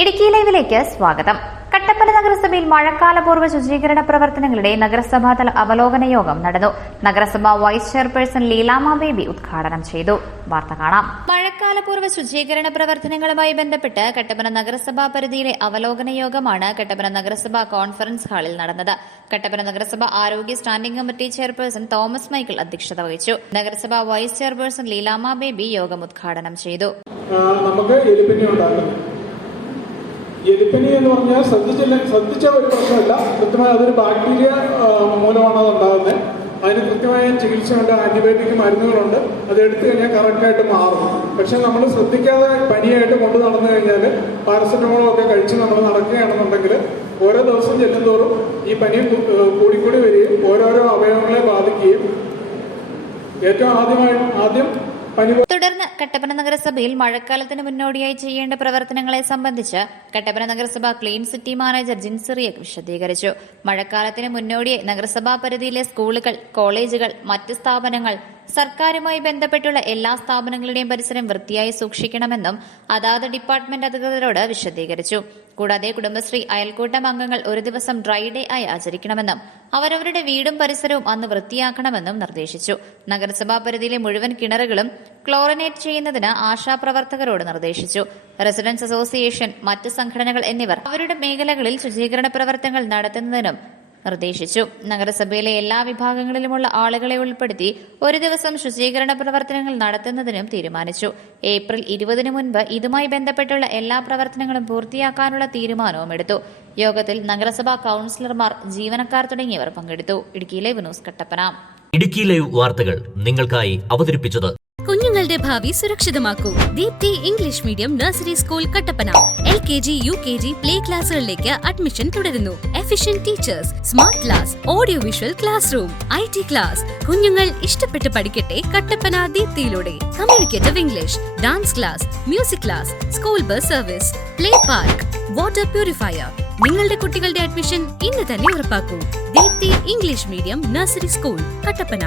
ഇടുക്കി ലൈവിലേക്ക് സ്വാഗതം. കട്ടപ്പന നഗരസഭയിൽ മഴക്കാലപൂർവ്വ ശുചീകരണ പ്രവർത്തനങ്ങളുടെ നഗരസഭാതല അവലോകന യോഗം നടന്നു. നഗരസഭ വൈസ് ചെയർപേഴ്സൺ ലീലാമ്മ ബേബി ഉദ്ഘാടനം ചെയ്തു. വാർത്ത കാണാം. മഴക്കാലപൂർവ്വ ശുചീകരണ പ്രവർത്തനങ്ങളുമായി ബന്ധപ്പെട്ട് കട്ടപ്പന നഗരസഭാ പരിധിയിലെ അവലോകന യോഗമാണ് കട്ടപ്പന നഗരസഭാ കോൺഫറൻസ് ഹാളിൽ നടന്നത്. കട്ടപ്പന നഗരസഭ ആരോഗ്യ standing committee chairperson Thomas Michael അധ്യക്ഷത വഹിച്ചു. നഗരസഭ വൈസ് ചെയർപേഴ്സൺ ലീലാമ്മ ബേബി യോഗം ഉദ്ഘാടനം ചെയ്തു. എലിപ്പനി എന്ന് പറഞ്ഞാൽ ശ്രദ്ധിച്ച ഒരു പ്രശ്നമല്ല, കൃത്യമായി അതൊരു ബാക്ടീരിയ മൂലമാണ് അത് ഉണ്ടാകുന്നത്. അതിന് കൃത്യമായ ചികിത്സയുണ്ട്, ആന്റിബയോട്ടിക് മരുന്നുകളുണ്ട്, അത് എടുത്തു കഴിഞ്ഞാൽ കറക്റ്റായിട്ട് മാറും. പക്ഷെ നമ്മൾ ശ്രദ്ധിക്കാതെ പനിയായിട്ട് കൊണ്ടു നടന്നു കഴിഞ്ഞാൽ പാരസെറ്റമോളോ ഒക്കെ കഴിച്ച് നമ്മൾ നടക്കുകയാണെന്നുണ്ടെങ്കിൽ ഓരോ ദിവസം ചെല്ലുന്തോറും ഈ പനി കൂടിക്കൂടി വരികയും ഓരോരോ അവയവങ്ങളെ ബാധിക്കുകയും ഏറ്റവും ആദ്യം തുടർന്ന് കട്ടപ്പന നഗരസഭയിൽ മഴക്കാലത്തിന് മുന്നോടിയായി ചെയ്യേണ്ട പ്രവർത്തനങ്ങളെ സംബന്ധിച്ച് കട്ടപ്പന നഗരസഭ ക്ലീൻ സിറ്റി മാനേജർ ജിൻസിറിയക് വിശദീകരിച്ചു. മഴക്കാലത്തിന് മുന്നോടിയായി നഗരസഭാ പരിധിയിലെ സ്കൂളുകൾ, കോളേജുകൾ, മറ്റ് സ്ഥാപനങ്ങൾ, സർക്കാരുമായി ബന്ധപ്പെട്ടുള്ള എല്ലാ സ്ഥാപനങ്ങളുടെയും പരിസരം വൃത്തിയായി സൂക്ഷിക്കണമെന്നും അതാത് ഡിപ്പാർട്ട്മെന്റ് അധികൃതരോട് വിശദീകരിച്ചു. കൂടാതെ കുടുംബശ്രീ അയൽക്കൂട്ടം അംഗങ്ങൾ ഒരു ദിവസം ഡ്രൈ ഡേ ആയി ആചരിക്കണമെന്നും അവരവരുടെ വീടും പരിസരവും അന്ന് വൃത്തിയാക്കണമെന്നും നിർദ്ദേശിച്ചു. നഗരസഭാ പരിധിയിലെ മുഴുവൻ കിണറുകളും ക്ലോറിനേറ്റ് ചെയ്യുന്നതിന് ആശാപ്രവർത്തകരോട് നിർദ്ദേശിച്ചു. റെസിഡൻസ് അസോസിയേഷൻ, മറ്റ് സംഘടനകൾ എന്നിവർ അവരുടെ മേഖലകളിൽ ശുചീകരണ പ്രവർത്തനങ്ങൾ നടത്തുന്നതിനും നിർദ്ദേശിച്ചു. നഗരസഭയിലെ എല്ലാ വിഭാഗങ്ങളിലുമുള്ള ആളുകളെ ഉൾപ്പെടുത്തി ഒരു ദിവസം ശുചീകരണ പ്രവർത്തനങ്ങൾ നടത്തുന്നതിനും തീരുമാനിച്ചു. ഏപ്രിൽ 20 മുൻപ് ഇതുമായി ബന്ധപ്പെട്ടുള്ള എല്ലാ പ്രവർത്തനങ്ങളും പൂർത്തിയാക്കാനുള്ള തീരുമാനവും എടുത്തു. യോഗത്തിൽ നഗരസഭാ കൌൺസിലർമാർ, ജീവനക്കാർ തുടങ്ങിയവർ പങ്കെടുത്തു. Idukki live news Kattappana. Idukki live വാർത്തകൾ നിങ്ങൾക്കായി അവതരിപ്പിച്ചത് കുഞ്ഞുങ്ങളുടെ ഭാവി സുരക്ഷിതമാക്കൂ. Deepthi English medium nursery school Kattappana. LKG, UKG, play ക്ലാസുകളിലേക്ക് അഡ്മിഷൻ തുടരുന്നു. Efficient teachers, smart class, audio visual classroom, IT class. കുഞ്ഞുങ്ങൾ ഇഷ്ടപ്പെട്ട് പഠിക്കട്ടെ കട്ടപ്പന ദീപ്തിയിലൂടെ. Communicative English, dance class, music class, school bus service, play park, water purifier. നിങ്ങളുടെ കുട്ടികളുടെ admission ഇന്ന് തന്നെ ഉറപ്പാക്കൂ. Deepthi English medium nursery school Kattappana.